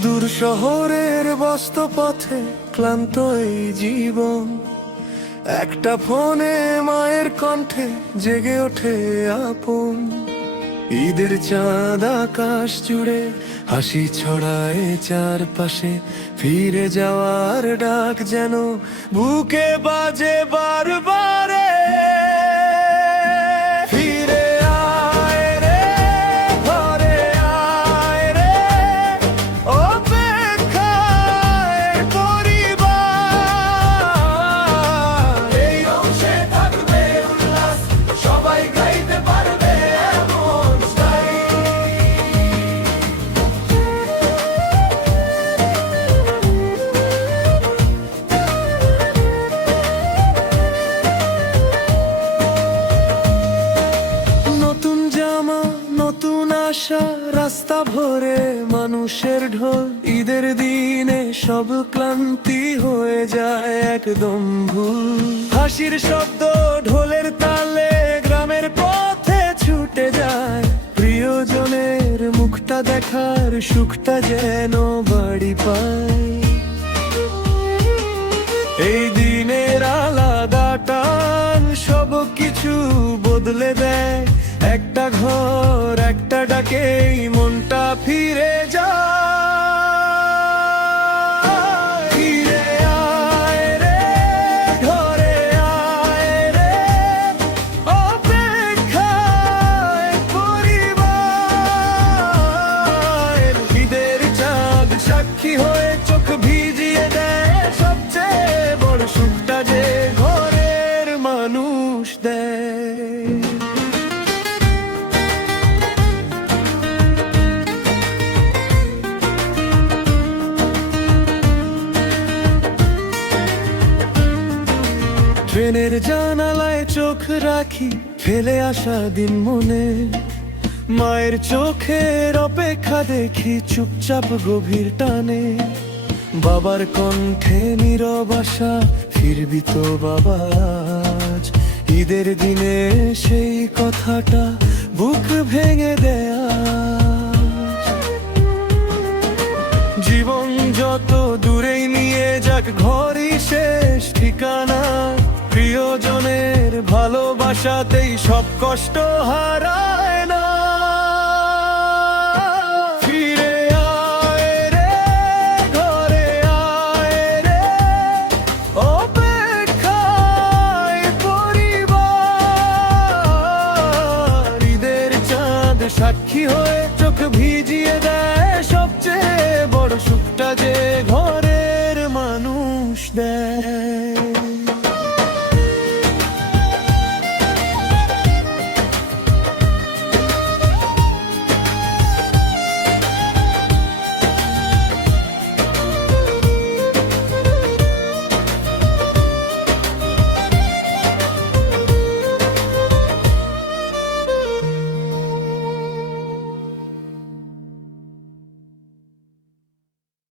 দূর শহরের ব্যস্ত পথে ক্লান্ত এই জীবন, একটা ফোনে মায়ের কণ্ঠে জেগে ওঠে আপন। ঈদের চাঁদ আকাশ জুড়ে হাসি ছড়ায় চারপাশে, ফিরে যাওয়ার ডাক যেন বুকে বাজে বারবারে। ফিরে আয় রে, ঘরে আয় রে, অপেক্ষায় পরিবার। এই অংশে থাকবে উল্লাস, সবাই গাইতে পারবে এমন স্টাইল। নতুন জামা, নতুন আশা, রাস্তা ভরে মানুষের ঢোল। ঈদের দিনে সব ক্লান্তি হয়ে যায় একদম ভুল। হাসির শব্দ ঢোলের তালে গ্রামের পথে ছুটে যায়, প্রিয়জনের মুখটা দেখার সুখটা যেন বাড়ি পায়। এই দিনের আলাদা টান সব কিছু বদলে দেয়, একটা ঘর একটা ডাকেই মনটা ফিরে যায়। ফিরে আয় রে, ঘরে আয় রে, অপেক্ষায় পরিবার। ঈদের চাঁদ সাক্ষী হয়ে চোখ ভিজিয়ে দেয়, সবচেয়ে বড় সুখটা যে ঘরের মানুষ দেয়। ট্রেনের জানালায় চোখ রাখি, ফেলে আসা দিন মনে। মায়ের চোখের অপেক্ষা দেখি চুপচাপ গভীর টানে। বাবার কণ্ঠে নীরব আশা, ফিরবি তো বাবা আজ। ঈদের দিনে সেই কথাটা বুক ভেঙে দেয়া। জীবন যত দূরেই নিয়ে যাক, ঘরই শেষ ঠিকানা। প্রিয়জনের ভালোবাসাতেই সব কষ্ট হারায় না। ফিরে আয় রে, ঘরে আয় রে, অপেক্ষায় পরিবার। ঈদের চাঁদ সাক্ষী হয়ে চোখ ভিজিয়ে দেয়, সবচেয়ে বড় সুখটা যে